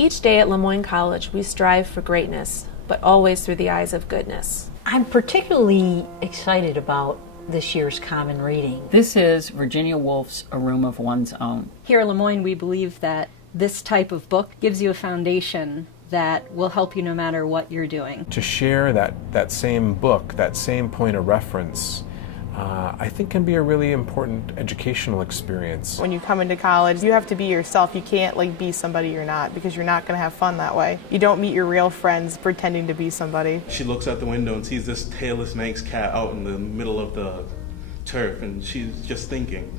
Each day at Moyne College, we strive for greatness, but always through the eyes of goodness. I'm particularly excited about this year's common reading. This is Virginia Woolf's A Room of One's Own. Here at Moyne, we believe that this type of book gives you a foundation that will help you no matter what you're doing. To share that same book, that same point of reference, I think can be a really important educational experience. When you come into college, you have to be yourself. You can't be somebody you're not, because you're not going to have fun that way. You don't meet your real friends pretending to be somebody. She looks out the window and sees this tailless Manx cat out in the middle of the turf, and she's just thinking.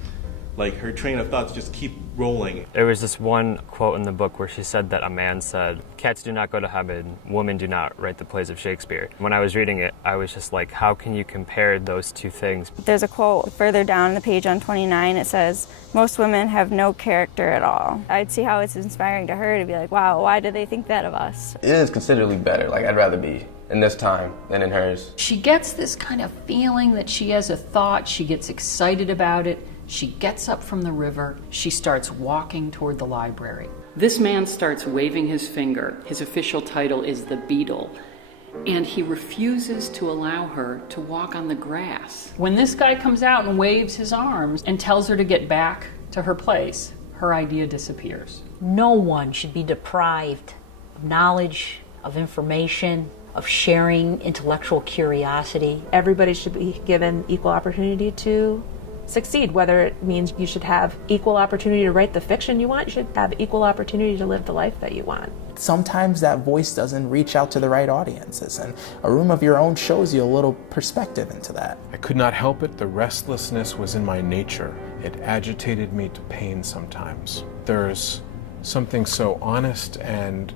Her train of thoughts just keep rolling. There was this one quote in the book where she said that a man said, "Cats do not go to heaven, women do not write the plays of Shakespeare." When I was reading it, I was just like, how can you compare those two things? There's a quote further down the page on 29. It says, "Most women have no character at all." I'd see how it's inspiring to her to be like, wow, why do they think that of us? It is considerably better. I'd rather be in this time than in hers. She gets this kind of feeling that she has a thought, she gets excited about it. She gets up from the river, she starts walking toward the library. This man starts waving his finger. His official title is the Beetle, and he refuses to allow her to walk on the grass. When this guy comes out and waves his arms and tells her to get back to her place, her idea disappears. No one should be deprived of knowledge, of information, of sharing intellectual curiosity. Everybody should be given equal opportunity to succeed, whether it means you should have equal opportunity to write the fiction you want, you should have equal opportunity to live the life that you want. Sometimes that voice doesn't reach out to the right audiences, and A Room of Your Own shows you a little perspective into that. I could not help it. The restlessness was in my nature. It agitated me to pain sometimes. There's something so honest and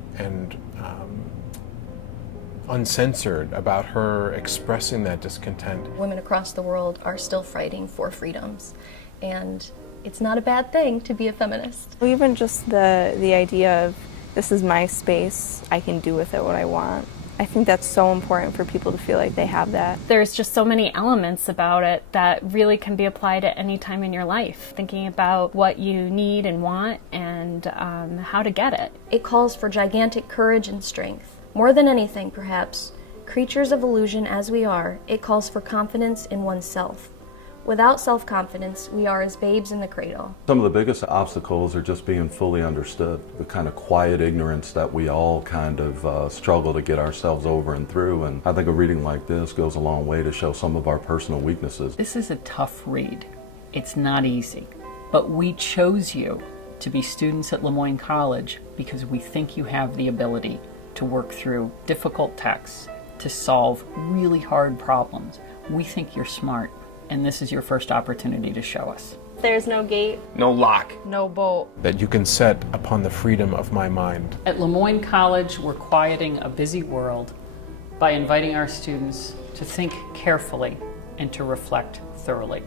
uncensored about her expressing that discontent. Women across the world are still fighting for freedoms, and it's not a bad thing to be a feminist. Even just the idea of this is my space, I can do with it what I want. I think that's so important for people to feel like they have that. There's just so many elements about it that really can be applied at any time in your life. Thinking about what you need and want and how to get it. It calls for gigantic courage and strength. More than anything, perhaps, creatures of illusion as we are, it calls for confidence in oneself. Without self-confidence, we are as babes in the cradle. Some of the biggest obstacles are just being fully understood. The kind of quiet ignorance that we all kind of struggle to get ourselves over and through. And I think a reading like this goes a long way to show some of our personal weaknesses. This is a tough read. It's not easy. But we chose you to be students at Moyne College because we think you have the ability to work through difficult texts, to solve really hard problems. We think you're smart, and this is your first opportunity to show us. There's no gate, No lock. no boat. That you can set upon the freedom of my mind. At Moyne College, we're quieting a busy world by inviting our students to think carefully and to reflect thoroughly.